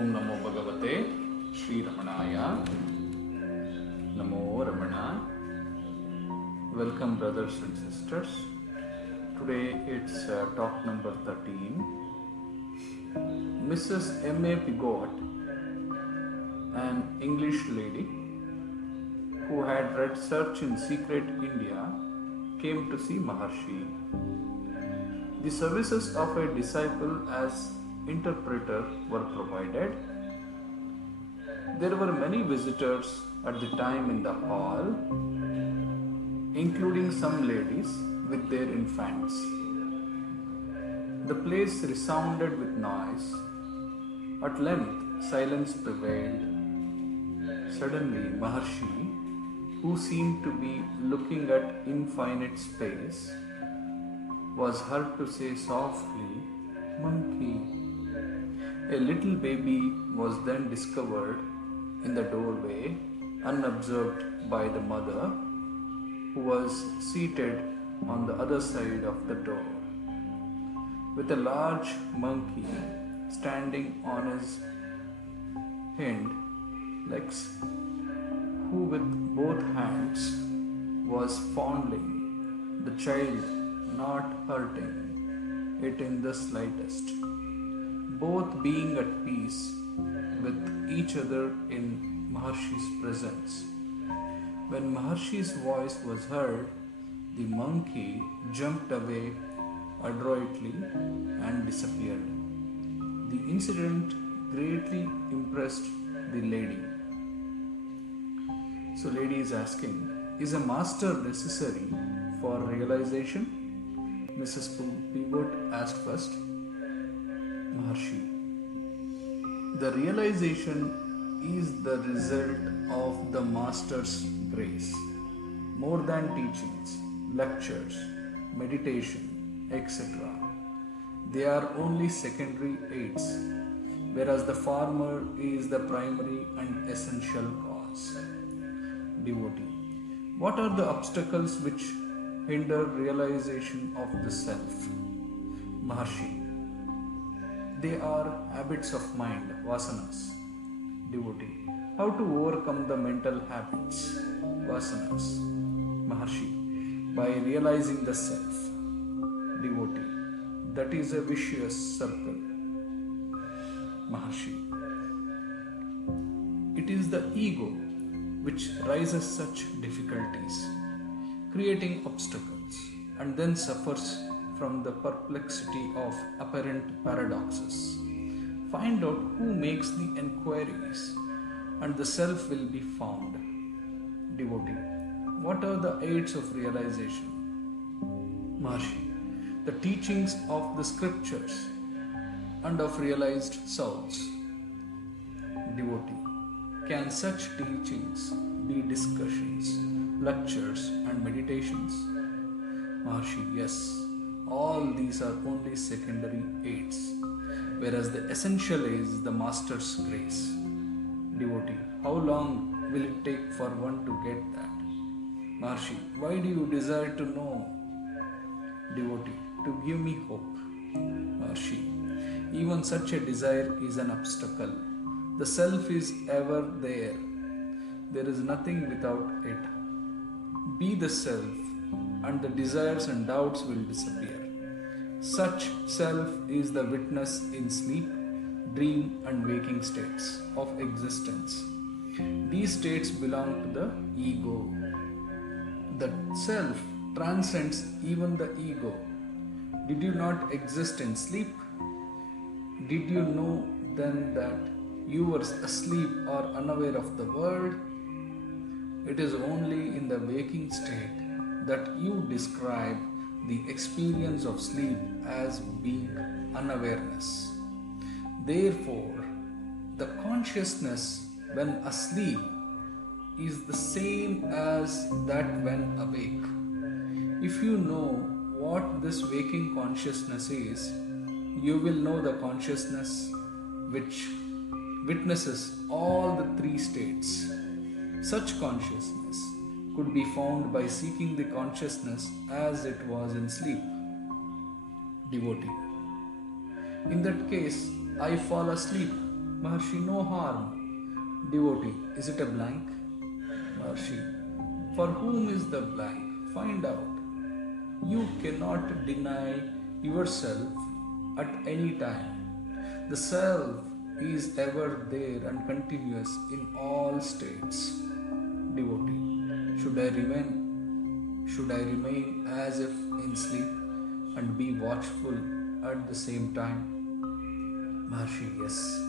Om Namo Bhagavate Shri Ramanaya. Namo Ramana. Welcome, brothers and sisters. Today it's talk number 13. Mrs. M.A. Pigot, an English lady who had read Search in Secret India, came to see Maharshi. The services of a disciple as interpreter were provided. There were many visitors at the time in the hall, including some ladies with their infants. The place resounded with noise. At length, silence prevailed. Suddenly, Maharshi, who seemed to be looking at infinite space, was heard to say softly, "Monkey." A little baby was then discovered in the doorway, unobserved by the mother, who was seated on the other side of the door, with a large monkey standing on his hind legs, who with both hands was fondling the child, not hurting it in the slightest, both being at peace with each other in Maharshi's presence. When Maharshi's voice was heard, the monkey jumped away adroitly and disappeared. The incident greatly impressed the lady. So lady is asking, is a master necessary for realization? Mrs. Pigot asked first. Maharshi, the realization is the result of the master's grace. More than teachings, lectures, meditation, etc. They are only secondary aids, whereas the former is the primary and essential cause. Devotee, what are the obstacles which hinder realization of the self? Maharshi, they are habits of mind, vasanas. Devotee, how to overcome the mental habits, vasanas? Maharshi, by realizing the self. Devotee, that is a vicious circle. Maharshi, it is the ego which raises such difficulties, creating obstacles, and then suffers from the perplexity of apparent paradoxes. Find out who makes the enquiries, and the self will be found. Devotee, what are the aids of realization? Maharshi, the teachings of the scriptures and of realized souls. Devotee, can such teachings be discussions, lectures, and meditations? Maharshi, yes. All these are only secondary aids, whereas the essential is the master's grace. Devotee, how long will it take for one to get that? Maharshi, why do you desire to know? Devotee, to give me hope. Maharshi, even such a desire is an obstacle. The self is ever there. There is nothing without it. Be the self, and the desires and doubts will disappear. Such self is the witness in sleep, dream, and waking states of existence. These states belong to the ego. The self transcends even the ego. Did you not exist in sleep? Did you know then that you were asleep or unaware of the world? It is only in the waking state that you describe the experience of sleep as being unawareness. Therefore, the consciousness when asleep is the same as that when awake. If you know what this waking consciousness is, you will know the consciousness which witnesses all the three states. Such consciousness could be found by seeking the consciousness as it was in sleep. Devotee, in that case, I fall asleep Maharshi, no harm. Devotee, is it a blank? Maharshi, for whom is the blank? Find out. You cannot deny yourself at any time. The self is ever there and continuous in all states. Devotee, should I remain as if in sleep and be watchful at the same time? Maharshi, yes.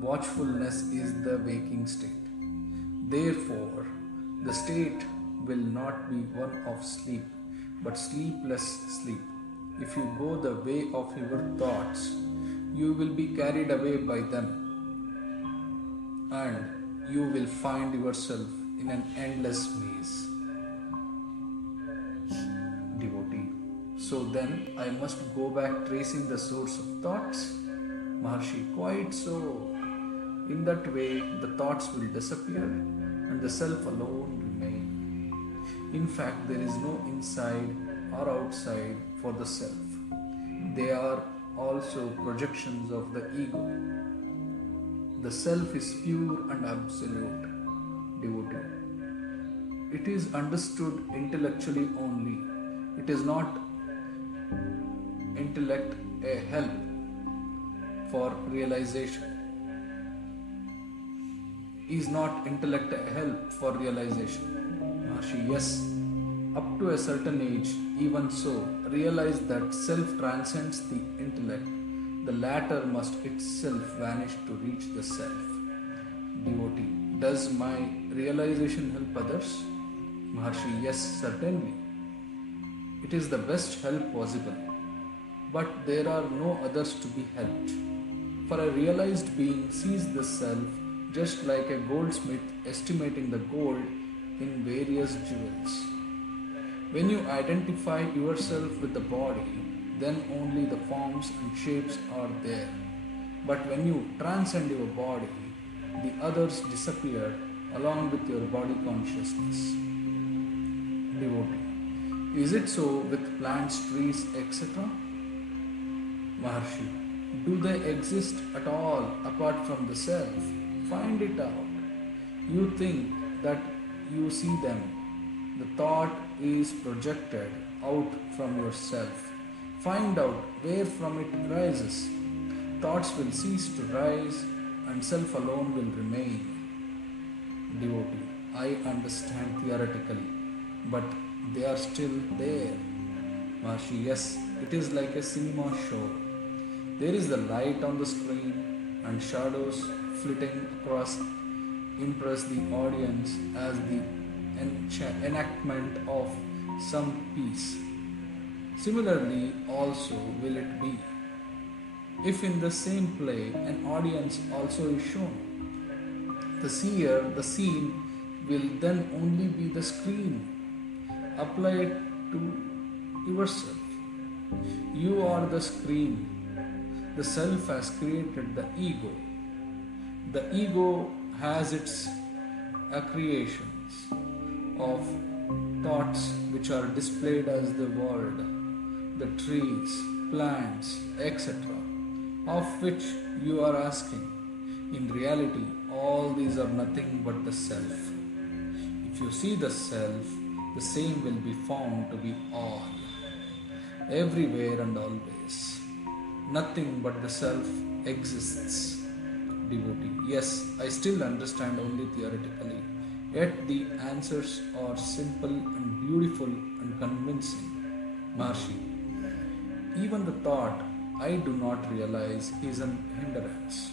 Watchfulness is the waking state. Therefore, the state will not be one of sleep, but sleepless sleep. If you go the way of your thoughts, you will be carried away by them, and you will find yourself in an endless maze. Devotee, so then I must go back tracing the source of thoughts? Maharshi, quite so. In that way, the thoughts will disappear and the self alone remain. In fact, there is no inside or outside for the self. They are also projections of the ego. The self is pure and absolute. Devotee, it is understood intellectually only. It is not intellect a help for realization. Is not intellect a help for realization? Maharshi, yes. Up to a certain age, even so, realize that self transcends the intellect. The latter must itself vanish to reach the self. Devotee, does my realization help others? Maharshi, yes, certainly. It is the best help possible. But there are no others to be helped. For a realized being sees the self just like a goldsmith estimating the gold in various jewels. When you identify yourself with the body, then only the forms and shapes are there. But when you transcend your body, the others disappear along with your body consciousness. Devotee, is it so with plants, trees, etc.? Maharshi, do they exist at all apart from the self? Find it out. You think that you see them. The thought is projected out from yourself. Find out where from it rises. Thoughts will cease to rise and self alone will remain. Devotee, I understand theoretically, but they are still there. Maharshi, yes, it is like a cinema show. There is the light on the screen and shadows flitting across impress the audience as the enactment of some piece. Similarly also will it be if in the same play an audience also is shown. The seer, the scene will then only be the screen. Apply it to yourself. You are the screen. The self has created the ego. The ego has its accreations of thoughts which are displayed as the world, the trees, plants, etc., of which you are asking. In reality, all these are nothing but the self. If you see the self, the same will be found to be all, everywhere and always. Nothing but the self exists. Devotee, yes, I still understand only theoretically, yet the answers are simple and beautiful and convincing. Maharshi, even the thought I do not realize is an hindrance.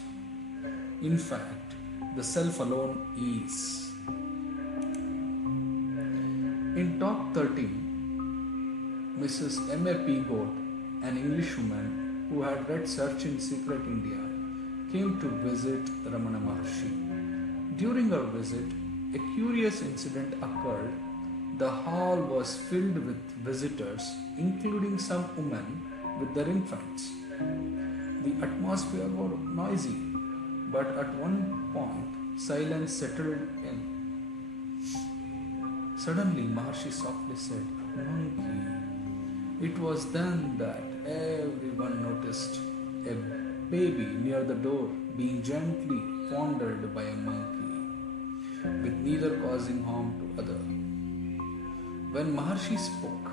In fact, the self alone is. In Talk 13, Mrs. M.A. Peagoat, an Englishwoman who had read Search in Secret India, came to visit Ramana Maharshi. During her visit, a curious incident occurred. The hall was filled with visitors, including some women with their infants. The atmosphere was noisy, but at one point, silence settled in. Suddenly, Maharshi softly said, "Monkey." It was then that everyone noticed a baby near the door being gently fondled by a monkey, with neither causing harm to other. When Maharshi spoke,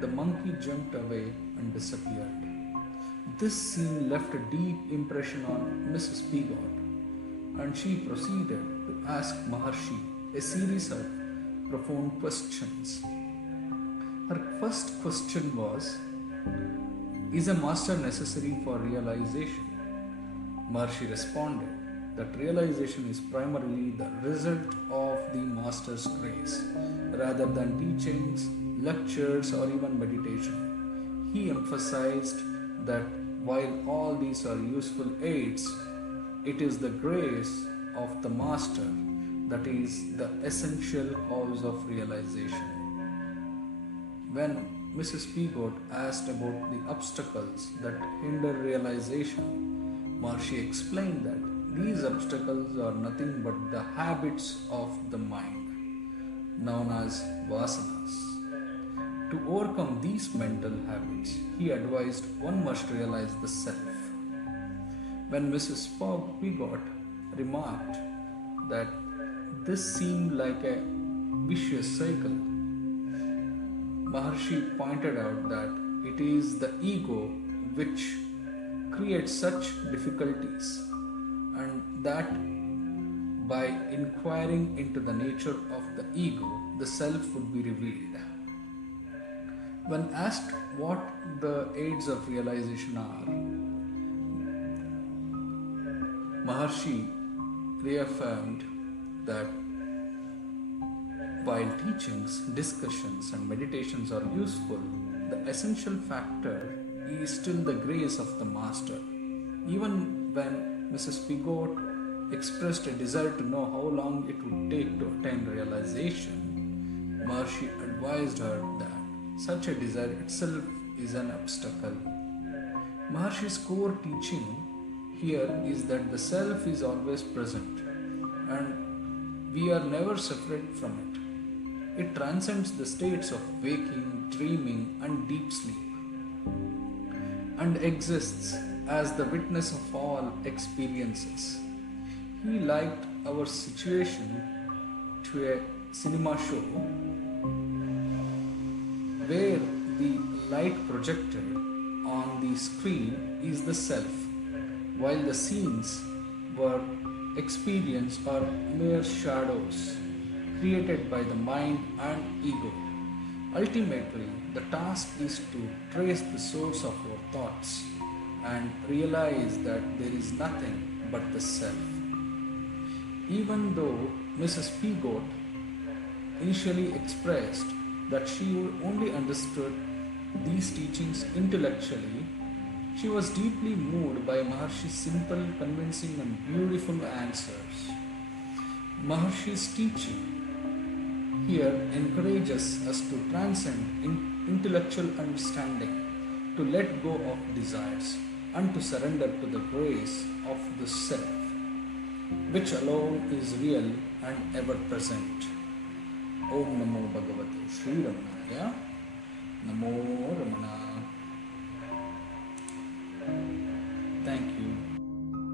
the monkey jumped away and disappeared. This scene left a deep impression on Mrs. Peagot, and she proceeded to ask Maharshi a series of profound questions. Her first question was, is a master necessary for realization? Maharshi responded that realization is primarily the result of the master's grace, rather than teachings, lectures, or even meditation. He emphasized that while all these are useful aids, it is the grace of the master that is the essential cause of realization. When Mrs. Peagot asked about the obstacles that hinder realization, Maharshi explained that these obstacles are nothing but the habits of the mind, known as vasanas. To overcome these mental habits, he advised one must realize the self. When Mrs. Peagot remarked that this seemed like a vicious cycle, Maharshi pointed out that it is the ego which creates such difficulties, and that by inquiring into the nature of the ego, the self would be revealed. When asked what the aids of realization are, Maharshi reaffirmed that while teachings, discussions, and meditations are useful, the essential factor is still the grace of the master. Even when Mrs. Peagot expressed a desire to know how long it would take to attain realization, Maharshi advised her that such a desire itself is an obstacle. Maharshi's core teaching here is that the self is always present and we are never separate from it. It transcends the states of waking, dreaming, and deep sleep, and exists as the witness of all experiences. He liked our situation to a cinema show where the light projected on the screen is the self, while the scenes were experienced are mere shadows created by the mind and ego. Ultimately, the task is to trace the source of our thoughts and realize that there is nothing but the self. Even though Mrs. Peagot initially expressed that she only understood these teachings intellectually, she was deeply moved by Maharshi's simple, convincing, and beautiful answers. Maharshi's teaching here encourages us to transcend intellectual understanding, to let go of desires, and to surrender to the grace of the self, which alone is real and ever present. Om Namo Bhagavate Shri Ramanaya. Namo Ramana. Thank you.